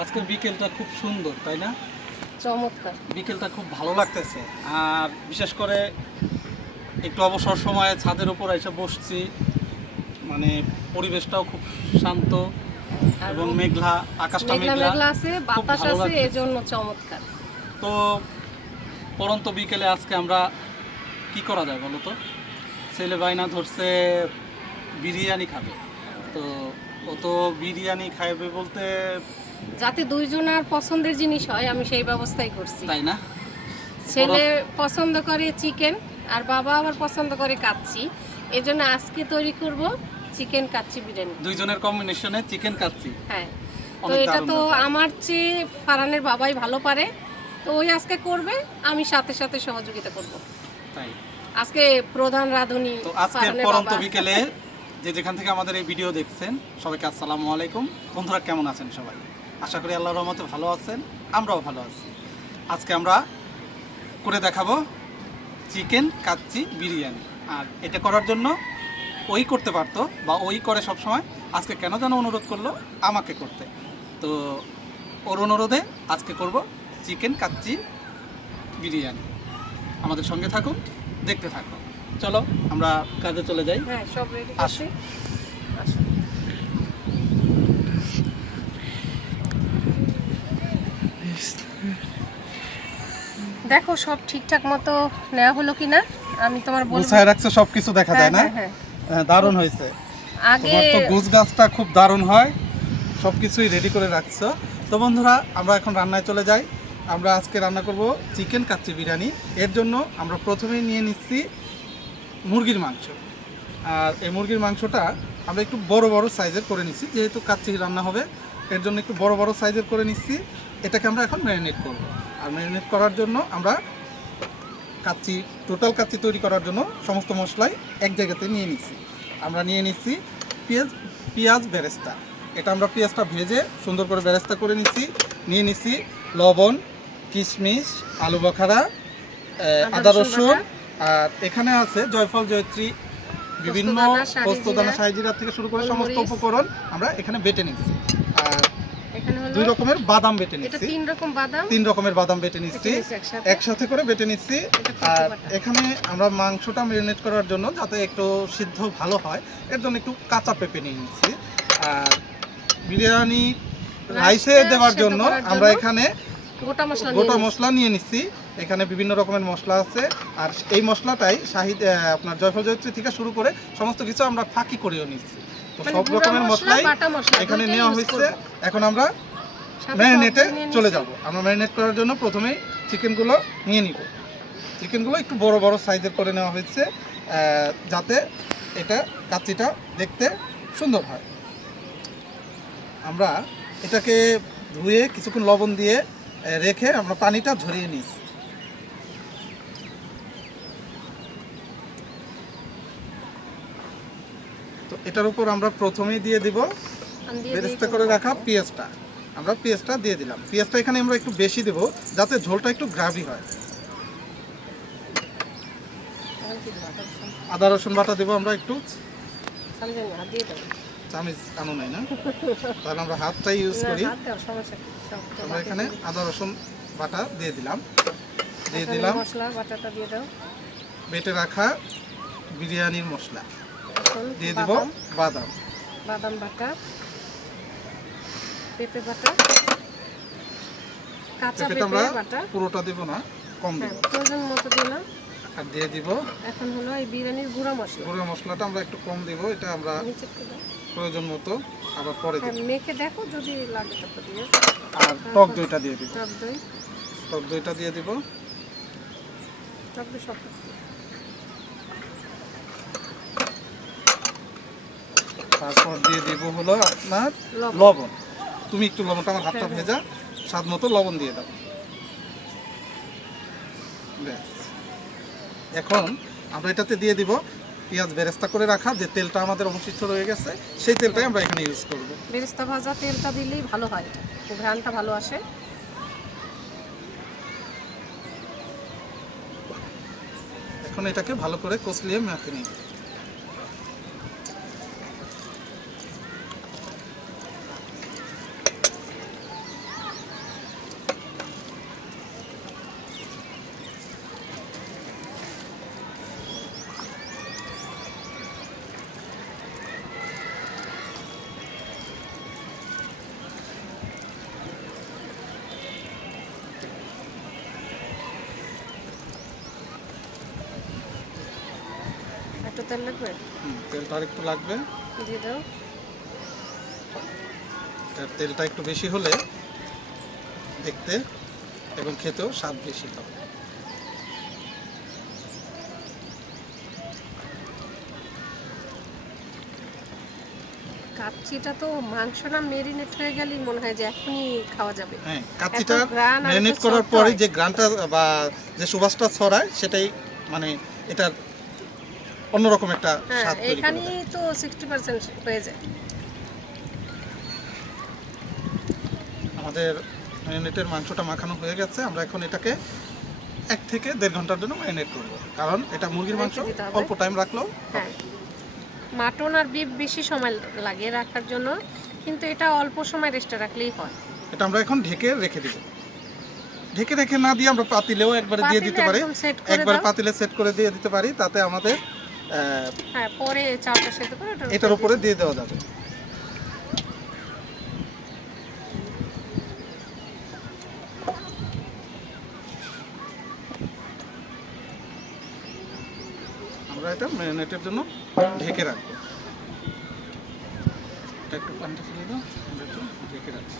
আজকের বিকেলটা খুব সুন্দর তাই না? চমৎকার। বিকেলটা খুব ভালো লাগতেছে। আর বিশেষ করে একটু অবসর সময়ে ছাদের উপর এসে বসছি। মানে পরিবেশটাও খুব শান্ত এবং মেঘলা আকাশটা মেঘলা আছে বাতাস আছে এজন্য চমৎকার। তো পরন্ত বিকেলে আজকে আমরা কি করা যায় বলো তো? ছেলে বাইনা ধরছে বিরিয়ানি খাবে। তো ও তো বিরিয়ানি খাইবে বলতে যাতে দুইজনের পছন্দের জিনিস হয় আমি সেই ব্যবস্থাই করছি। তাই না? ছেলে পছন্দ করে চিকেন আর বাবা আবার পছন্দ করে কাচ্চি। এজন্য আজকে তৈরি করব চিকেন কাচ্চি বিরিয়ানি। দুইজনের কম্বিনেশনে চিকেন কাচ্ছি হ্যাঁ। তো এটা তো আমার চেয়ে ফারানের বাবাই ভালো পারে। তো ওই আজকে করবে আমি সাথে সাথে সহযোগিতা করব। তাই। আজকে প্রধান রাঁধুনি তো ফারহানের পরন্ত বিকেলে যে যেখান থেকে আমাদের এই ভিডিও দেখছেন সবাইকে আসসালামু আলাইকুম। বন্ধুরা কেমন আছেন সবাই? আশা করি আল্লাহর রহমতে ভালো আছেন আমরাও ভালো আছি। আজকে আমরা করে দেখাবো চিকেন কাচ্চি বিরিয়ানি। আর এটা করার জন্য ওই করতে পারতো বা ওই করে সব সময় আজকে কেন যেন অনুরোধ করল আমাকে করতে। তো ওর অনুরোধে আজকে করব চিকেন কাচ্চি বিরিয়ানি। আমাদের সঙ্গে থাকুন দেখতে থাকুন। চলো আমরা কাজে চলে যাই। হ্যাঁ সব রেডি আসো। দেখো সব ঠিকঠাক মতো নেওয়া হলো কিনা? আমি তোমার বলব। গুছায় রাখছো সবকিছু দেখা যায় না? হ্যাঁ, হ্যাঁ, হ্যাঁ, দারুণ হয়েছে। হ্যাঁ। আগে তো গুছ গাছটা খুব দারুণ হয়। সবকিছুই রেডি করে রাখছো। তো বন্ধুরা আমরা এখন রান্নায় চলে যাই। আমরা আজকে রান্না করব চিকেন কাচ্চি বিরিয়ানি। এর জন্য আমরা প্রথমেই নিয়ে নিচ্ছি মুরগির মাংস। আর এই মুরগির মাংসটা আমরা একটু বড় বড় সাইজের করে নিচ্ছি যেহেতু কাচ্চি রান্না হবে। এর জন্য একটু বড় বড় সাইজের করে নিচ্ছি। এটাকে আমরা এখন ম্যারিনেট করব। আর ম্যারিনেট করার জন্য আমরা কাচ্চি টোটাল কাচ্চি তৈরি করার জন্য সমস্ত মশলাই এক জায়গাতে নিয়ে নিচ্ছি। আমরা নিয়ে নিচ্ছি পেঁয়াজ পেঁয়াজ বেরেস্তা। এটা আমরা পেঁয়াজটা ভেজে সুন্দর করে বেরেস্তা করে নিচ্ছি। নিয়ে নিচ্ছি লবণ কিশমিশ আলু বখারা আদা রসুন আর এখানে আছে জয়ফল জয়ত্রী বিভিন্ন পোস্তদানা, সাইজিরা থেকে শুরু করে সমস্ত উপকরণ আমরা এখানে বেটে নিচ্ছি। দুই রকমের বাদাম বেটে নিচ্ছি। তিন রকম বাদাম। তিন রকমের বাদাম বেটে নিচ্ছি। একসাথে। করে বেটে নিচ্ছি। আর এখানে আমরা মাংসটা ম্যারিনেট করার জন্য যাতে একটু সিদ্ধ ভালো হয় এর জন্য একটু কাঁচা পেঁপে নিয়ে নিচ্ছি। আর বিরিয়ানি রাইসে দেওয়ার জন্য আমরা এখানে গোটা। মশলা নিয়ে নিচ্ছি। এখানে বিভিন্ন রকমের মশলা আছে। আর এই মশলাটাই শাহিদ আপনার জয়ফল জয়ত্রী থেকে শুরু করে সমস্ত কিছু আমরা ফাঁকি করেও নিচ্ছি। তো মানে সব রকমের মশলা, মশলাই এখানে নেওয়া হয়েছে। এখন আমরা ম্যারিনেটে চলে। যাব। আমরা ম্যারিনেট করার জন্য প্রথমেই চিকেনগুলো নিয়ে নিব। চিকেনগুলো একটু বড় বড় সাইজের করে নেওয়া হয়েছে যাতে এটা কাচ্চিটা দেখতে সুন্দর হয়। আমরা এটাকে ধুয়ে কিছুক্ষণ লবণ দিয়ে রেখে আমরা পানিটা ঝরিয়ে নিচ্ছি। এটার উপর আমরা প্রথমেই দিয়ে দিব বেরেস্তা করে রাখা পেঁয়াজটা। আমরা পেঁয়াজটা দিয়ে দিলাম। পেঁয়াজটা এখানে আমরা একটু বেশি দেব যাতে ঝোলটা একটু গ্রাভি হয়? আদা রসুন। বাটা দেবো আমরা একটু। চামিচ আনো নাই না? তাহলে আমরা হাতটাই ইউজ করি। আমরা এখানে আদা রসুন বাটা দিয়ে দিলাম। দিয়ে দিলাম। মশলা বাটাটা দিয়ে দাও বেটে রাখা বিরিয়ানির মশলা। এখন দিয়ে দিব বাদাম, বাদাম। বাটা পেঁপে বাটা কাঁচা পেঁপে বাটা। পুরোটা দেব না কম হ্যাঁ দেব প্রয়োজন মতো দিলাম আর দিয়ে দিব এখন হলো এই বিরিয়ানির গুঁড়া মশলা। গুঁড়ো মশলাটা আমরা একটু কম দেব এটা আমরা। প্রয়োজন মতো আবার পরে হ্যাঁ দেব। মেখে দেখো যদি লাগে তারপর দিয়ে আর টক দইটা দিয়ে দিব। টক দই। টক দইটা দিয়ে দিব। টক দই সব তারপর দিয়ে দিব হলো আপনার লবণ। তুমি একটু লবণটা আমার হাতটা। ভেজা স্বাদ মতো লবণ দিয়ে দাও। এখন আমরা এটাতে দিয়ে দিব পেঁয়াজ বেরেস্তা করে রাখা যে তেলটা আমাদের অবশিষ্ট রয়ে গেছে সেই তেলটাই আমরা এখানে ইউজ করব বেরেস্তা ভাজা তেলটা দিলেই ভালো হয় ঘ্রাণটা ভালো আসে এখন এটাকে ভালো করে কষলিয়ে মেখে নিই তেল লাগবে? তেলটা আর একটু লাগবে। দিয়ে দাও। এটার তেলটা একটু বেশি হলে দেখতে এবং খেতেও স্বাদ বেশি হবে। কাচ্চিটা তো মাংসটা মেরিনেট হয়ে গেলেই মনে হয় যে এখনই খাওয়া যাবে। হ্যাঁ কাচ্চিটা ম্যারিনেট করার পরে যে গ্রানটা বা যে সুবাসটা ছড়ায় সেটাই মানে এটার অন্যরকম একটা হ্যাঁ স্বাদ তৈরি এখানেই তো সিক্সটি পার্সেন্ট হয়ে যায়। আমাদের ম্যারিনেটের মাংসটা মাখানো হয়ে গেছে আমরা এখন এটাকে এক থেকে দেড় ঘণ্টার জন্য ম্যারিনেট করব। কারণ এটা মুরগির মাংস। অল্প টাইম রাখলেও হ্যাঁ। মাটন আর বিফ বেশি সময় লাগে রাখার জন্য কিন্তু এটা অল্প সময় রেস্টে রাখলেই হয়। এটা আমরা এখন ঢেকে রেখে দিব। ঢেকে রেখে না দিয়ে আমরা পাতিলেও একবারে দিয়ে দিতে পারি। একবারে পাতিলে সেট করে দিয়ে দিতে পারি তাতে আমাদের হ্যাঁ পরে চালটা সেদ্ধ করে এটার উপরে উপরে দিয়ে দেওয়া যাবে। আমরা এটা ম্যারিনেটের জন্য ঢেকে রাখব। এটা একটু পানিটা ফেলে দাও আমরা একটু ঢেকে রাখব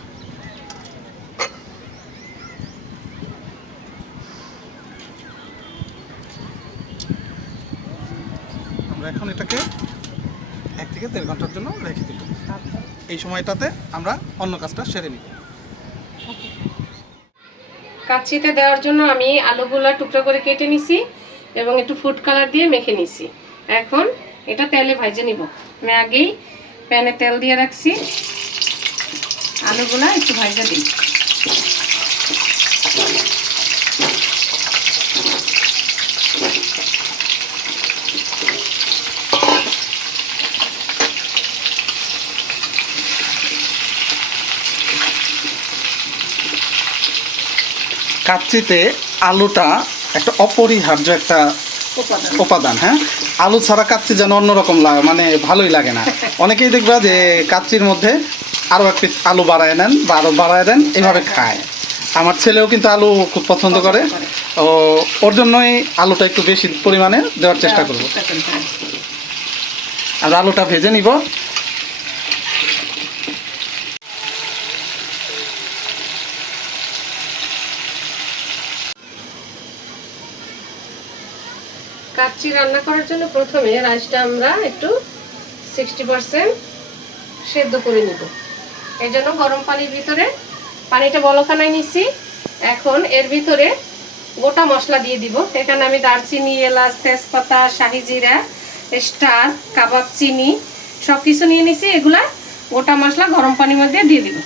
এখন এটাকে এক থেকে দেড় ঘণ্টার জন্য রেখে দিব। এই সময়টাতে আমরা অন্য কাজটা সেরে নিব। কাচ্চিতে দেওয়ার জন্য আমি আলুগুলা টুকরো করে কেটে নিছি এবং একটু ফুড কালার দিয়ে মেখে নিছি। এখন এটা তেলে ভাজে নিব। আমি আগেই প্যানে তেল দিয়ে রাখছি। আলুগুলা একটু ভাজা দিই কাচ্চিতে আলুটা একটা অপরিহার্য একটা উপাদান হ্যাঁ? আলু ছাড়া কাচ্চি যেন অন্যরকম লাগে মানে ভালোই লাগে না। অনেকেই দেখবা যে কাচ্চির মধ্যে আরও এক পিস আলু বাড়ায় নেন বা আরও বাড়ায় দেন এইভাবে খায়। আমার ছেলেও কিন্তু আলু খুব পছন্দ করে। ও ওর জন্যই আলুটা একটু বেশি পরিমাণে দেওয়ার চেষ্টা করব। হ্যাঁ। আর আলুটা ভেজে নিব। কাচ্চি রান্না করার জন্য প্রথমে রাইসটা আমরা একটু সিক্সটি পার্সেন্ট সেদ্ধ করে নিব। এই জন্য গরম পানির ভিতরে, পানিটা বলখানায় নিচ্ছি এখন এর ভিতরে গোটা মশলা দিয়ে দিব। এখানে আমি দারচিনি, এলাচ, তেজপাতা, শাহি জিরা, স্টার, কাবাব, চিনি সব কিছু নিয়ে নিছি। এগুলা গোটা মশলা গরম পানির মধ্যে দিয়ে দিব।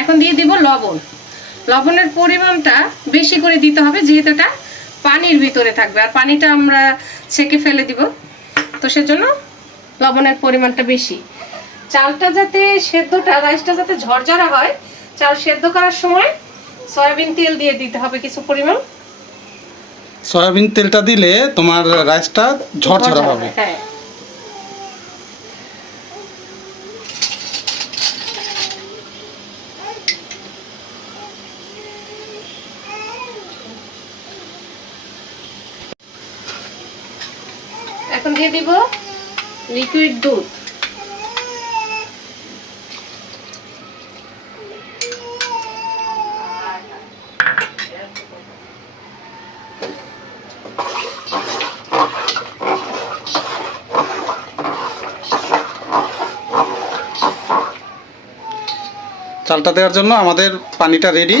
এখন দিয়ে দিব লবণ। লবণের পরিমাণটা বেশি করে দিতে হবে, যেহেতু এটা পানির ভিতরে থাকবে। আর পানিটা আমরা ছেঁকে ফেলে দিব। তো সেজন্য লবণের পরিমাণটা বেশি। চালটা যাতে সেদ্ধটা রাইসটা যাতে ঝরঝরা হয় চাল সেদ্ধ করার সময় সয়াবিন তেল দিয়ে দিতে হবে কিছু পরিমাণ। সয়াবিন তেলটা দিলে তোমার রাইসটা ঝরঝরা হবে। হ্যাঁ। এখন দিয়ে দিব লিকুইড দুধ। চালটা দেওয়ার জন্য আমাদের পানিটা রেডি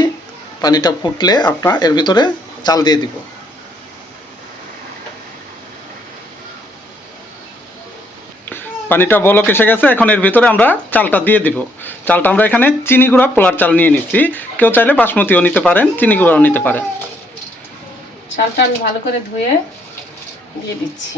পানিটা ফুটলে আপনার এর ভিতরে চাল দিয়ে দিব। পানিটা বলক এসে গেছে, এখন এর ভিতরে আমরা চালটা দিয়ে দিব। চালটা আমরা এখানে চিনি গুঁড়া পোলার চাল নিয়ে নিচ্ছি। কেউ চাইলে বাসমতিও নিতে পারেন, চিনি গুঁড়াও নিতে পারেন। চালটা আমি ভালো করে ধুয়ে দিয়ে দিচ্ছি।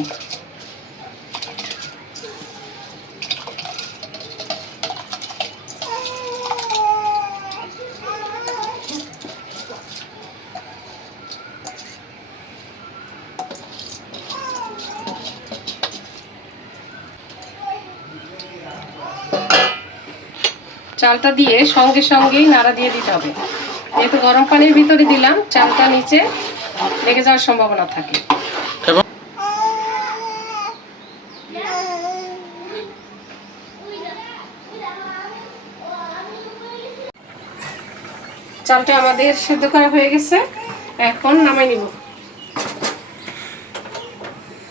চালটা দিয়ে সঙ্গে সঙ্গেই নাড়া দিয়ে দিতে হবে। যেহেতু গরম পানির ভিতরে দিলাম চালটা নিচে লেগে যাওয়ার সম্ভাবনা থাকে। চালটা আমাদের সেদ্ধ করা হয়ে গেছে। এখন নামাই নিব।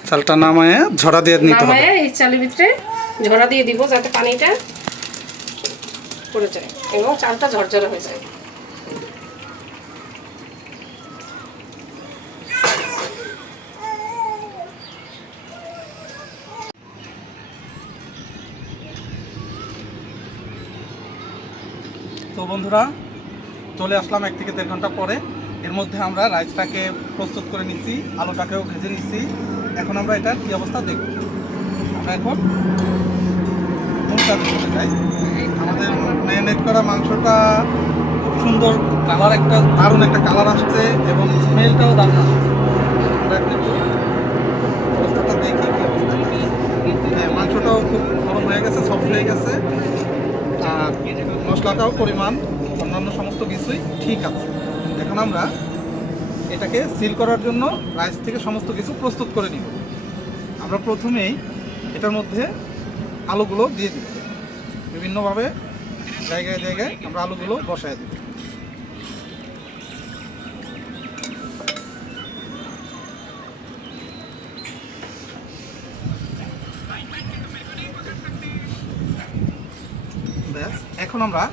চালটা নামায় ঝরা দিয়ে নিতে হবে। এই চালের ভিতরে ঝরা দিয়ে দিব যাতে পানিটা পড়ে যায় এবং চালটা ঝরঝরে হয়ে যায়। তো বন্ধুরা, চলে আসলাম এক থেকে দেড় ঘণ্টা পরে। এর মধ্যে আমরা রাইসটাকে প্রস্তুত করে নিচ্ছি, আলুটাকেও ভেজে নিচ্ছি। এখন আমরা এটার কী অবস্থা দেখব? আমরা এখন মূল কাজে চলে যাই আমাদের ম্যারিনেট করা মাংসটা খুব সুন্দর কালার একটা, দারুণ একটা কালার আসছে এবং স্মেলটাও দারুণ আসছে। অবস্থাটা দেখি হ্যাঁ মাংসটাও খুব গরম হয়ে গেছে সফট হয়ে গেছে। আর মশলাটাও পরিমাণ, অন্যান্য সমস্ত কিছুই ঠিক আছে। এখন আমরা এটাকে সিল করার জন্য রাইস থেকে সমস্ত কিছু প্রস্তুত করে নিব। আমরা প্রথমেই এটার মধ্যে আলুগুলো দিয়ে দিব বিভিন্নভাবে জায়গায় জায়গায় আমরা আলুগুলো বসায় দিব ব্যাস, এখন আমরা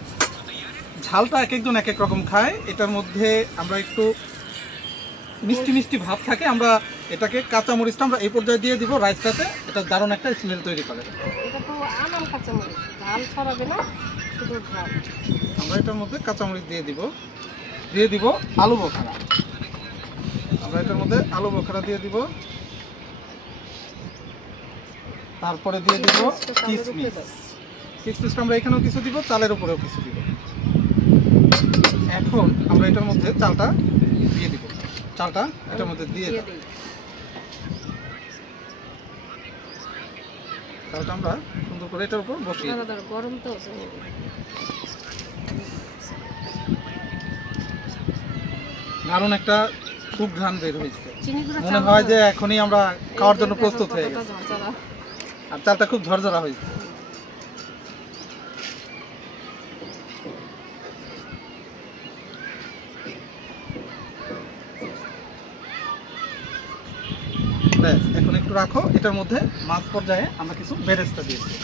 ঝালটা এক একজন এক এক রকম খায় এটার মধ্যে আমরা একটু মিষ্টি মিষ্টি ভাব থাকে। আমরা এটাকে কাঁচামরিচটা আমরা এই পর্যায়ে দিয়ে দিব রাইসটাতে। এটা দারুণ একটা স্মেল তৈরি করে। আনাম কাঁচামরিচ ঝাল ছড়াবে না শুধু ঝাল। আমরা এটার মধ্যে কাঁচামরিচ দিয়ে দিব। দিয়ে দিব আলু বোখারা। আমরা এটার মধ্যে আলু বোখারা দিয়ে দিব। তারপরে দিয়ে দিব কিশমিশ কিশমিশটা আমরা এখানেও কিছু দিব চালের উপরেও কিছু দিব। এখন আমরা এটার মধ্যে চালটা দিয়ে দিব। চালটা এটার মধ্যে দিয়ে দিয়ে দেব। চালটা আমরা সুন্দর করে এটার উপর বসিয়ে। গরম তো। দারুণ একটা খুব ঘ্রাণ বের হয়েছে। মনে হয় যে এখনই আমরা খাওয়ার জন্য প্রস্তুত হয়ে গেছি। আর চালটা খুব ঝরঝরা হয়েছে ব্যাস এখন একটু রাখো এটার মধ্যে মাছ পর্যায়ে আমরা কিছু বেরেস্তা দিয়েছি।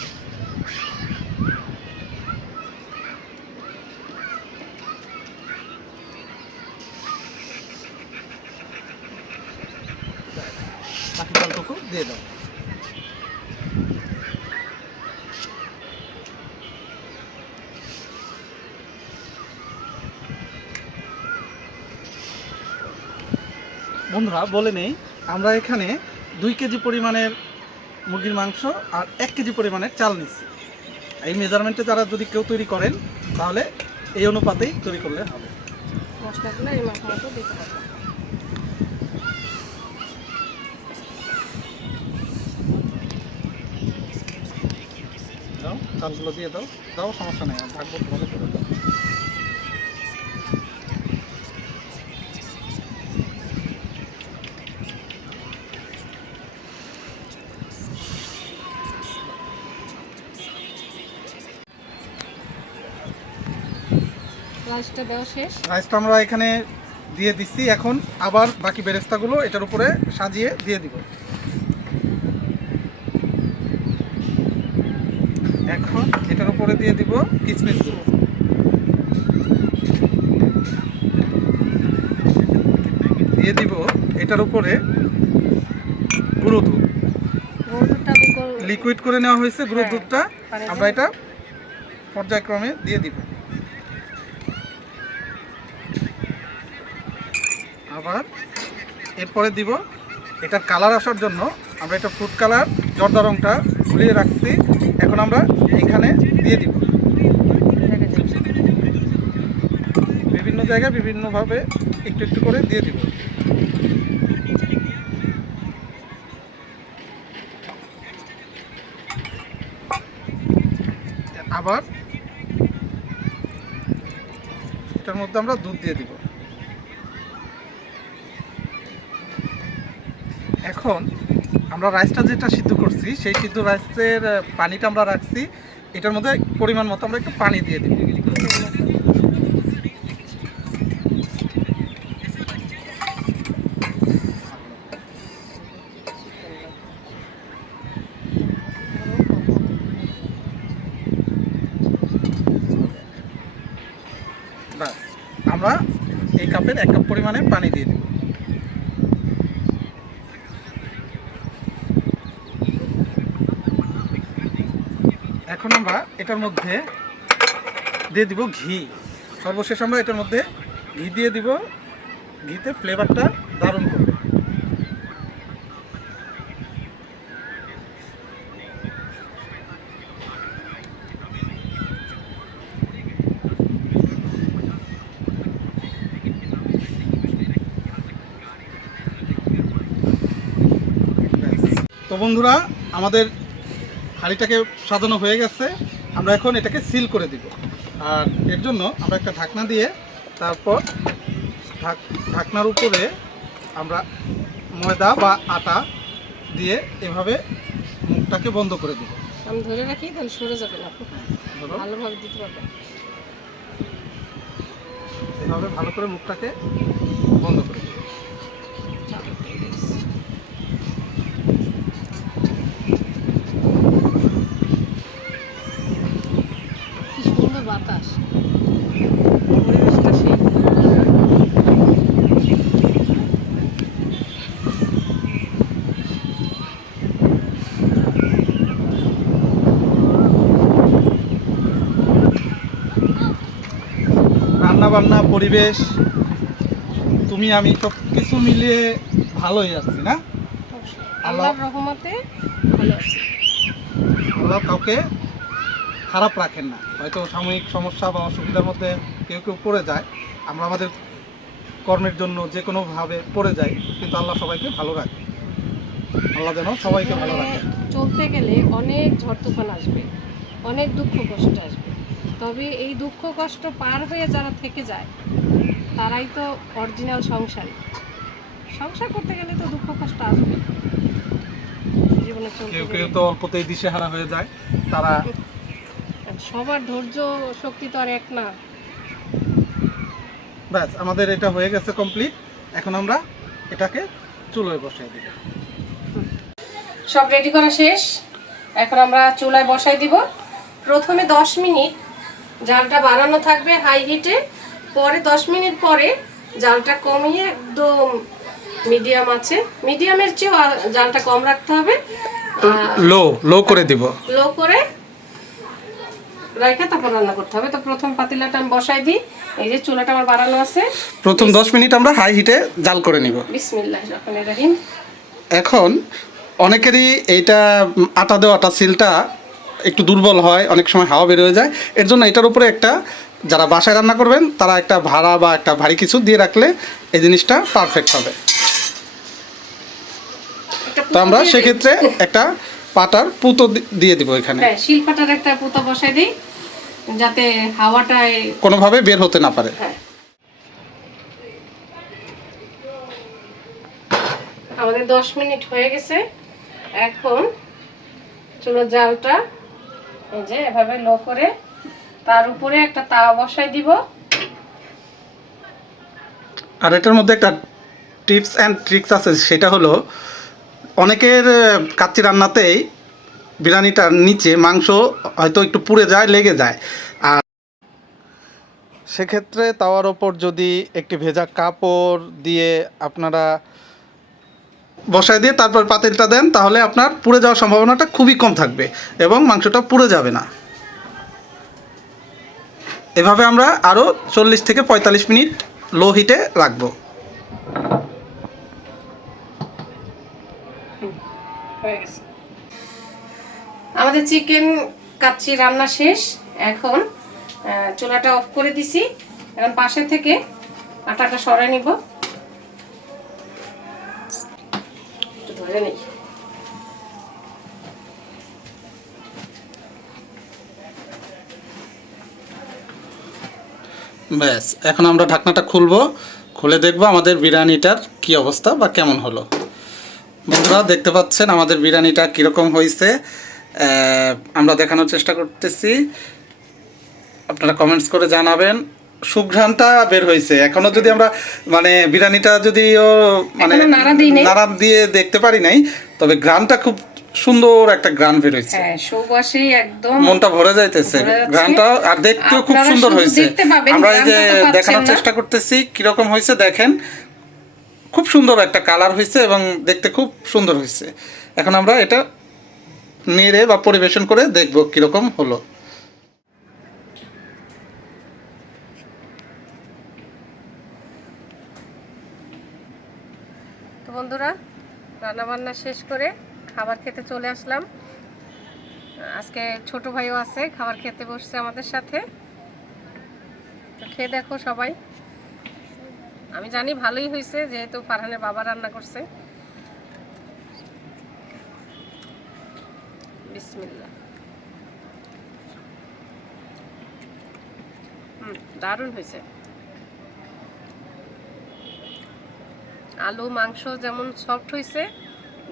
বন্ধুরা বলে নেই আমরা এখানে দুই কেজি পরিমাণের মুরগির মাংস আর এক কেজি পরিমাণের চাল নিচ্ছি। এই মেজারমেন্টে যারা যদি কেউ তৈরি করেন তাহলে এই অনুপাতেই তৈরি করলে হবে। মশলাগুলো এই মতো দিতে হবে। দাও চালগুলো দিয়ে দাও। দাও সমস্যা নেই আর ভালো করে রাইসটা দেওয়া শেষ। রাইসটা আমরা এখানে দিয়ে দিচ্ছি। এখন আবার বাকি বেরেস্তাগুলো এটার উপরে সাজিয়ে দিয়ে দিব। এখন এটার উপরে দিয়ে দিব কিচমিচগুলো দিয়ে দিব এটার উপরে গুঁড়ো দুধ। লিকুইড করে নেওয়া হয়েছে গুঁড়ো হ্যাঁ, দুধটা। আমরা এটা পর্যায়ক্রমে দিয়ে দিব আবার এরপরে দিব, এটার কালার আসার জন্য আমরা এটা ফুড কালার জর্দা রংটা গুলিয়ে রাখছি। এখন আমরা এখানে দিয়ে দিব। বিভিন্ন জায়গায় বিভিন্নভাবে একটু একটু করে দিয়ে দিব। আবার এটার মধ্যে আমরা দুধ দিয়ে দিব। এখন আমরা রাইসটা যেটা সিদ্ধ করছি, সেই সিদ্ধ রাইসের পানিটা আমরা রাখছি। এটার মধ্যে পরিমাণ মতো আমরা একটু পানি দিয়ে দিই আমরা এই কাপের এক কাপ পরিমাণে পানি দিয়ে দিব। এখন আমরা এটার মধ্যে দিয়ে দিব ঘি। সর্বশেষ আমরা এটার মধ্যে ঘি দিয়ে দিব। ঘিতে ফ্লেভারটা দারুণ করবে। তো বন্ধুরা, আমাদের হাঁড়িটাকে সাজানো হয়ে গেছে আমরা এখন এটাকে সিল করে দিব। আর এর জন্য আমরা একটা ঢাকনা দিয়ে তারপর ঢাক- ঢাকনার উপরে আমরা ময়দা বা আটা দিয়ে এভাবে মুখটাকে বন্ধ করে দিব। আমি ধরে রাখি তাহলে সরে যাবে না ভালোভাবে দিতে পারবে। এভাবে ভালো করে মুখটাকে বন্ধ করে দিব কি সুন্দর বাতাস পরিবেশটা সেই রান্না বান্না পরিবেশ তুমি আমি সব কিছু মিলিয়ে ভালোই আছি না? আল্লাহর রহমতে ভালো আছি। আল্লাহ কাউকে খারাপ রাখেন না। হয়তো সাময়িক সমস্যা বা অসুবিধার মধ্যে কেউ কেউ পড়ে যায়। আমরা আমাদের কর্মের জন্য যে কোনোভাবে পড়ে যাই কিন্তু আল্লাহ সবাইকে ভালো রাখে। আল্লাহ যেন সবাইকে ভালো রাখে। চলতে গেলে অনেক ঝড় তুফান আসবে অনেক দুঃখ কষ্ট আসবে। তবে এই দুঃখ কষ্ট পার হয়ে যারা থেকে যায় তারাই তো অরিজিনাল সংসারী। সংসার করতে গেলে তো দুঃখ কষ্ট আসবে জীবনে চলতে কেউ কেউ তো অল্পতেই দিশেহারা হয়ে যায়। তারা সবার ধৈর্য শক্তি তো আর এক না। ব্যাস আমাদের এটা হয়ে গেছে কমপ্লিট এখন আমরা এটাকে চুলোয় বসাই দিব। সব রেডি করা শেষ। এখন আমরা চুলায় বসাই দিব। প্রথমে 10 মিনিট জালটা বাড়ানো থাকবে হাই হিটে পরে 10 মিনিট পরে জালটা কমিয়ে একদম মিডিয়াম আছে। মিডিয়ামের চেয়েও জালটা কম রাখতে হবে। লো লো করে দিব। লো করে রাইখে তারপর রান্না করতে হবে। তো প্রথম পাতিলাটা আমি বসাই দিই। এই যে চুলাটা আমার বাড়ানো আছে। প্রথম দশ মিনিট আমরা হাই হিটে জাল করে নিব। বিসমিল্লাহ রহমান রাহিম। এখন অনেকেরই এইটা আটা দেওয়াটা সিলটা একটু দুর্বল হয় অনেক সময় হাওয়া বের হয়ে যায়। এর জন্য এটার উপরে একটা যারা বাসায় রান্না করবেন তারা একটা ভাড়া বা একটা ভারী কিছু দিয়ে রাখলে এই জিনিসটা পারফেক্ট হবে। তো আমরা। সেক্ষেত্রে একটা পাটার পুতো দিয়ে দিব এখানে। হ্যাঁ শিলপাটার একটা পুতো বসাই দিই যাতে হাওয়াটায় কোনোভাবে বের হতে না পারে। হ্যাঁ। আমাদের দশ মিনিট হয়ে গেছে। এখন চুলোর জালটা এই যে এভাবে লো করে তার উপরে একটা তাওয়া বসাই দিব। আর এটার মধ্যে একটা টিপস অ্যান্ড ট্রিক্স আছে, সেটা হলো অনেকের কাচ্চি রান্নাতেই বিরিয়ানিটার নিচে মাংস হয়তো একটু পুড়ে যায়, লেগে যায়। আর সেক্ষেত্রে তাওয়ার ওপর যদি একটি ভেজা কাপড় দিয়ে আপনারা বসায় দিয়ে তারপর পাতিলটা দেন, তাহলে আপনার পুড়ে যাওয়ার সম্ভাবনাটা খুবই কম থাকবে এবং মাংসটা পুড়ে যাবে না। এভাবে আমরা আরও চল্লিশ থেকে পঁয়তাল্লিশ মিনিট লো হিটে রাখব। আমাদের চিকেন কাচ্চি রান্না শেষ। এখন চুলাটা অফ করে দিছি। এখন পাশে থেকে আটাটা সরাই নিব। ধরে নিই। ব্যাস, এখন আমরা ঢাকনাটা খুলবো, খুলে দেখব আমাদের বিরিয়ানিটার কি অবস্থা বা কেমন হলো। বন্ধুরা, দেখতে পাচ্ছেন আমাদের বিরিয়ানিটা কীরকম হয়েছে আমরা দেখানোর চেষ্টা করতেছি। আপনারা কমেন্টস করে জানাবেন। সুঘ্রাণটা বের হয়েছে। এখনও যদি আমরা মানে বিরিয়ানিটা যদিও মানে নাড়া। নাড়া দিয়ে দেখতে পারি নাই তবে ঘ্রাণটা খুব সুন্দর একটা গ্রান বের হয়েছে। হ্যাঁ একদম মনটা ভরে যাইতেছে। গ্রানটা আর দেখতেও খুব সুন্দর হয়েছে। আমরা এই যে দেখানোর চেষ্টা করতেছি কীরকম হয়েছে দেখেন। খুব সুন্দর একটা কালার হয়েছে এবং দেখতে খুব সুন্দর হয়েছে। এখন আমরা এটা নেড়ে বা পরিবেশন করে দেখব কীরকম হলো। বন্ধুরা রান্না বান্না শেষ করে খাবার খেতে চলে আসলাম। আজকে ছোট ভাইও আছে, খাবার খেতে বসছে আমাদের সাথে। তো খেয়ে দেখো সবাই। আমি জানি ভালোই হয়েছে, যেহেতু ফারহানের বাবা রান্না করছে। বিসমিল্লাহ। হুম, দারুণ হয়েছে। আলু মাংস যেমন সফট হয়েছে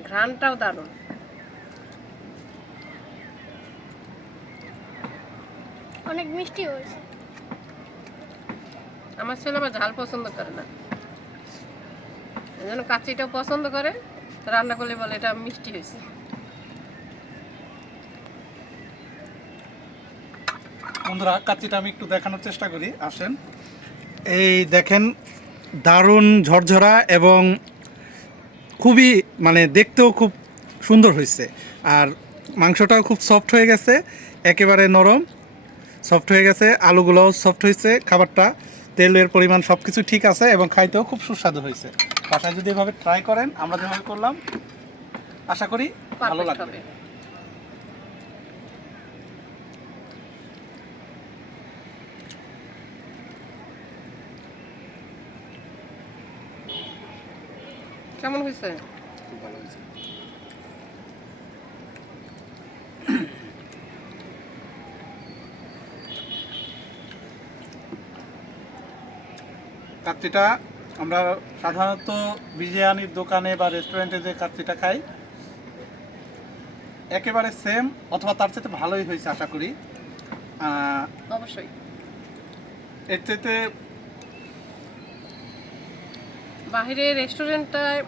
ঘ্রাণটাও দারুণ। অনেক মিষ্টি হয়েছে। আমার ছেলে আবার ঝাল পছন্দ করে না। এই জন্য কাচিটাও পছন্দ করে রান্না করলে বলে এটা মিষ্টি হয়েছে। বন্ধুরা কাচ্চিটা আমি একটু দেখানোর চেষ্টা করি আসেন। এই দেখেন দারুণ ঝরঝরা এবং খুবই মানে দেখতেও খুব সুন্দর হয়েছে। আর মাংসটাও খুব সফট হয়ে গেছে একেবারে নরম। সফট হয়ে গেছে আলুগুলোও সফট হয়েছে খাবারটা তেলের পরিমাণ সব কিছু ঠিক আছে এবং খাইতেও খুব সুস্বাদু হয়েছে। বাসায় যদি এভাবে ট্রাই করেন আমরা যেভাবে করলাম আশা করি ভালো লাগবে। কেমন হয়েছে? খুব ভালো হয়েছে। কাচ্চিটা আমরা সাধারণত বিরিয়ানির দোকানে বা রেস্টুরেন্টে যে কাচ্চিটা খাই একেবারে সেম অথবা তার চাইতে ভালোই হয়েছে আশা করি। অবশ্যই। এর চাইতে বাহিরে রেস্টুরেন্টটায়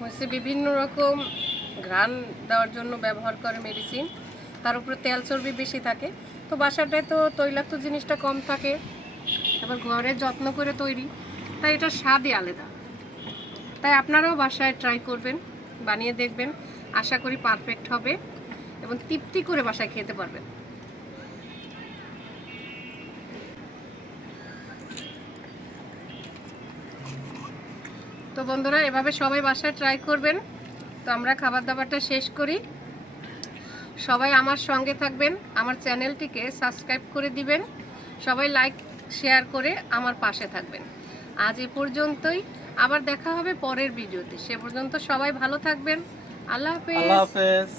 হচ্ছে বিভিন্ন রকম ঘ্রাণ দেওয়ার জন্য ব্যবহার করে মেডিসিন তার উপরে তেল চর্বি বেশি থাকে। তো বাসাটায় তো তৈলাক্ত জিনিসটা কম থাকে। এবার ঘরে যত্ন করে তৈরি। তাই এটা স্বাদই আলাদা। তাই আপনারাও বাসায় ট্রাই করবেন, বানিয়ে দেখবেন। আশা করি পারফেক্ট হবে এবং তৃপ্তি করে বাসায় খেতে পারবেন। তো বন্ধুরা, এভাবে সবাই বাসায় ট্রাই করবেন। তো আমরা খাবার দাবারটা শেষ করি। সবাই আমার সঙ্গে থাকবেন, আমার চ্যানেলটিকে সাবস্ক্রাইব করে দিবেন। সবাই লাইক শেয়ার করে আমার পাশে থাকবেন। আজ এ পর্যন্তই, আবার দেখা হবে পরের ভিডিওতে। সে পর্যন্ত সবাই ভালো থাকবেন। আল্লাহ হাফেজ।